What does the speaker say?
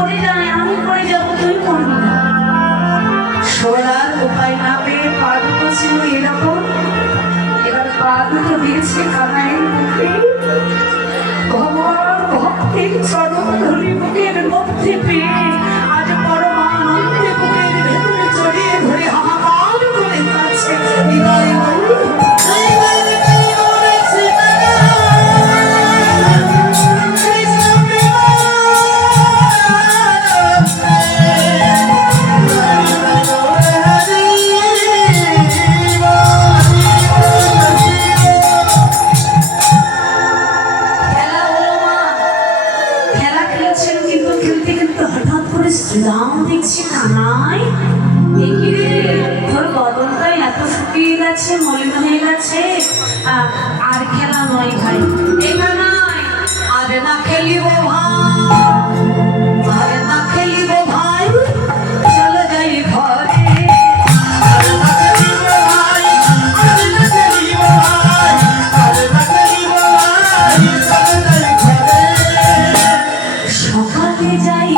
পড়ে যায়, আমি পড়ে যাবো, তুই পড়বি না। সরার উপায় না পেয়ে পা দুটো ছিল এরকম, এবার পা দুটো দিয়েছে কানাইয়ের মুখে। ভগবান ভক্তির চরণ ধরি বুকের মধ্যে পেয়ে আজ পরমানন্দে বুকের ভেতরে জড়িয়ে ধরে হাহাকার করে কাছে হৃদয় রাম দেখছি কানাই, দেখি রে তোর বদনটাই এত শুকিয়ে গেছে, মলিন হয়ে গেছে, আর খেলা নয় ভাই। এই কানাই, আর না খেলিব ভাই, আর না খেলিব ভাই, চলে যাই ঘরে। সকালে যাই